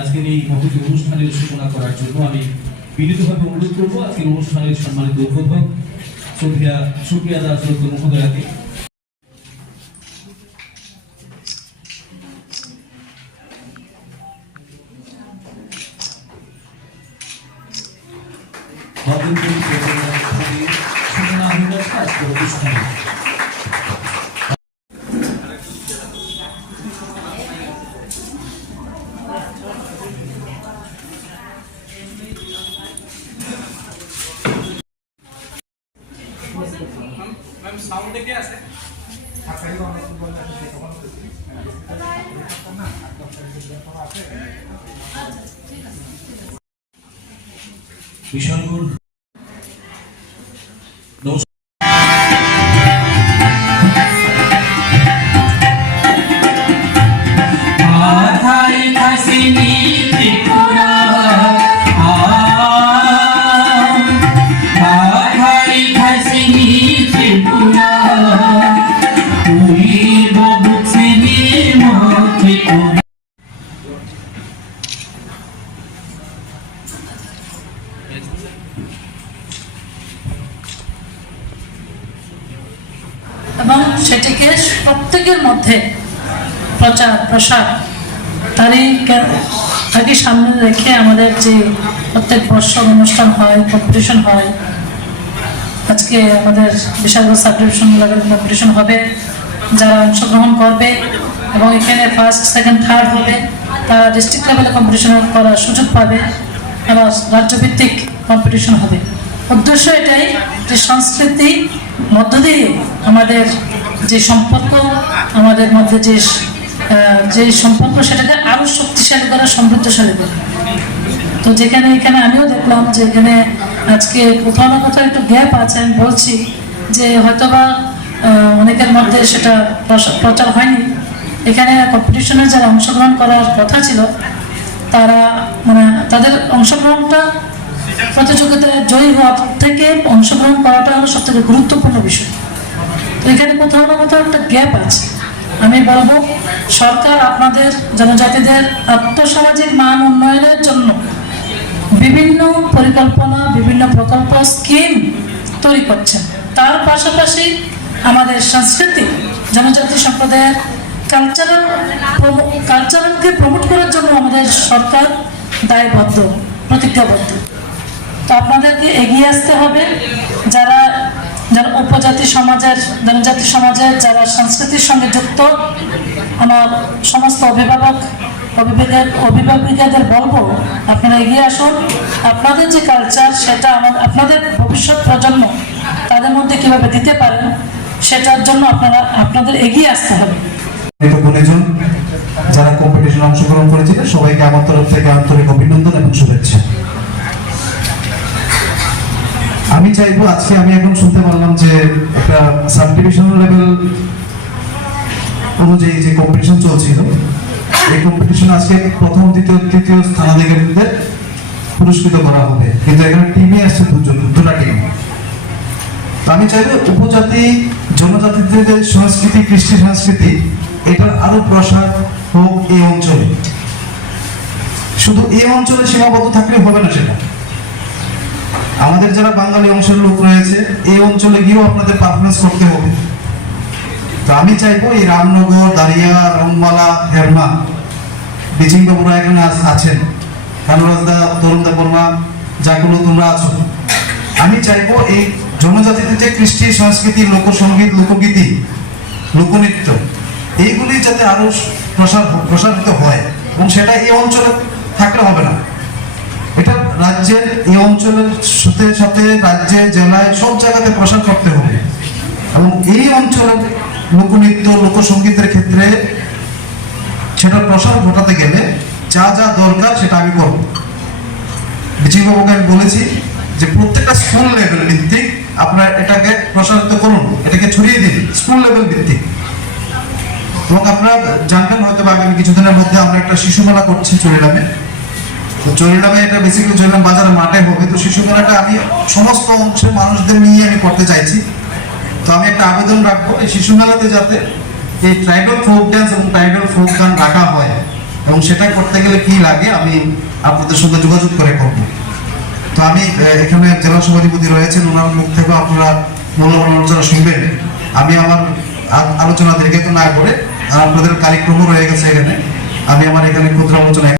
আজকের এই মহতি অনুষ্ঠানের সূচনা করার জন্য আমি বিনীতভাবে অনুরোধ করবো আজকের অনুষ্ঠানের সম্মানিত উদ্বোধক সুপ্রিয়া দাস মহোদয়াকে। সূচনা হয়ে যাচ্ছে আজকের অনুষ্ঠানে। বিশালগড় এবং সেটিকে প্রত্যেকের মধ্যে প্রচার প্রসার তারই সামনে রেখে আমাদের যে প্রত্যেক বর্ষর অনুষ্ঠান হয়, কম্পিটিশন হয়। আজকে আমাদের Bishalgarh sub division level competition হবে, যারা অংশগ্রহণ করবে এবং এখানে ফার্স্ট সেকেন্ড থার্ড হবে তারা ডিস্ট্রিক্ট লেভেলে কম্পিটিশন করার সুযোগ পাবে এবং রাজ্যভিত্তিক কম্পিটিশন হবে। উদ্দেশ্য এটাই যে সংস্কৃতি মধ্য দিয়ে আমাদের যে সম্পর্ক, আমাদের মধ্যে যে সম্পর্ক সেটাকে আরো শক্তিশালী করা, সমৃদ্ধশালী করা। তো এখানে আমিও দেখলাম যে এখানে আজকে কোথাও না কোথাও একটু গ্যাপ আছে। আমি বলছি যে হয়তোবা অনেকের মধ্যে সেটা প্রচার হয়নি। এখানে কম্পিটিশনে যারা অংশগ্রহণ করার কথা ছিল তারা তাদের অংশগ্রহণটা প্রতিযোগিতায় জয়ী হওয়ার থেকে অংশগ্রহণ করাটা হলো সব থেকে গুরুত্বপূর্ণ বিষয়। তো এখানে কোথাও না কোথাও একটা গ্যাপ আছে। আমি বলবো সরকার আপনাদের জনজাতিদের আর্থসামাজিক মান উন্নয়নের জন্য বিভিন্ন পরিকল্পনা, বিভিন্ন প্রকল্প, স্কিম তৈরি করছেন। তার পাশাপাশি আমাদের সংস্কৃতি, জনজাতি সম্প্রদায়ের কালচারালকে প্রমোট করার জন্য আমাদের সরকার দায়বদ্ধ, প্রতিজ্ঞাবদ্ধ। তো আপনাদেরকে এগিয়ে আসতে হবে। যারা উপজাতি সমাজের, জনজাতি সমাজের যারা সংস্কৃতির সঙ্গে যুক্ত, আমার সমস্ত অভিভাবিকাদের বলবো আপনারা এগিয়ে আসুন। আপনাদের যে কালচার সেটা আপনাদের ভবিষ্যৎ প্রজন্ম তাদের মধ্যে কিভাবে দিতে পারেন সেটার জন্য আপনাদের এগিয়ে আসতে হবে। যারা কম্পিটিশনে অংশগ্রহণ করেছিলেন সবাইকে আমার তরফ থেকে আন্তরিক অভিনন্দন এবং শুভেচ্ছা। আমি চাইবো আজকে আমি এখন শুনতে পারলাম যে একটা সাব ডিভিশনাল লেভেল অনুযায়ী যে কম্পিটিশন চলছিল, এই কম্পিটিশন আজকে প্রথম, দ্বিতীয়, তৃতীয় স্থানাধিকারীদের পুরস্কৃত করা হবে। কিন্তু এখানে টিমে আসছে দুটা টিম। আমি চাইবো উপজাতি জনজাতিদের সংস্কৃতি, কৃষ্টি সংস্কৃতি এটার আরো প্রসার হোক এই অঞ্চলে। শুধু এই অঞ্চলে সীমাবদ্ধ থাকলে হবে না। সেটা আমাদের যারা বাঙালি অংশের লোক রয়েছে এই অঞ্চলে গিয়েও আপনাদের পারফরমেন্স করতে হবে। তো আমি চাইবো এই রামনগর, দারিয়া, রংমালা, হেরমা, বিচিং বাবুরা এখানে আছেন, কানুরাজদা, তরুণদা বর্মা, যাগুলো তোমরা আছো, আমি চাইবো এই জনজাতিদের যে কৃষ্টি সংস্কৃতি, লোকসঙ্গীত, লোকগীতি, লোকনৃত্য এইগুলি যাতে আরো প্রসারিত হয় এবং সেটা এই অঞ্চলে থাকলে হবে না। এটা রাজ্যের এই অঞ্চলের সাথে সাথে রাজ্যে, জেলায় সব জায়গাতে প্রসার করতে হবে। এবং এই অঞ্চলের লোকনৃত্য, লোকসঙ্গীতের ক্ষেত্রে সেটা প্রসার ঘটাতে গেলে যা যা দরকার সেটা আমি করব। বিজয়বাবুকে আমি বলেছি যে প্রত্যেকটা স্কুল লেভেল ভিত্তিক আপনারা এটাকে প্রসারিত করুন, এটাকে ছড়িয়ে দিন স্কুল লেভেল ভিত্তিক। এবং আপনারা জানবেন হয়তো আগামী কিছুদিনের মধ্যে আমরা একটা শিশু মেলা করছি চরিলামে। তো চরিলামে এটা বেসিক্যালি চরিলাম বাজারের মাঠে হবে। তো শিশু মেলাটা আমি সমস্ত অংশের মানুষদের নিয়ে আমি করতে চাইছি। তো আমি একটা আবেদন রাখবো এই শিশু মেলাতে যাতে এই ট্রাইবাল ফোক ড্যান্স এবং ট্রাইবাল ফোক গান রাখা হয় এবং সেটা করতে গেলে কি লাগে আমি আপনাদের সঙ্গে যোগাযোগ করে করব। তো আমি এখানে জেলা সভাধিপতি রয়েছেন, ওনার মুখ থেকে আপনারা মূল্যবান আলোচনা শুনবেন। আমি আমার আলোচনা দীর্ঘায়িত না করে, আপনাদের কার্যক্রমও রয়ে গেছে এখানে, আমি আমার এখানে ক্ষুদ্র আলোচনা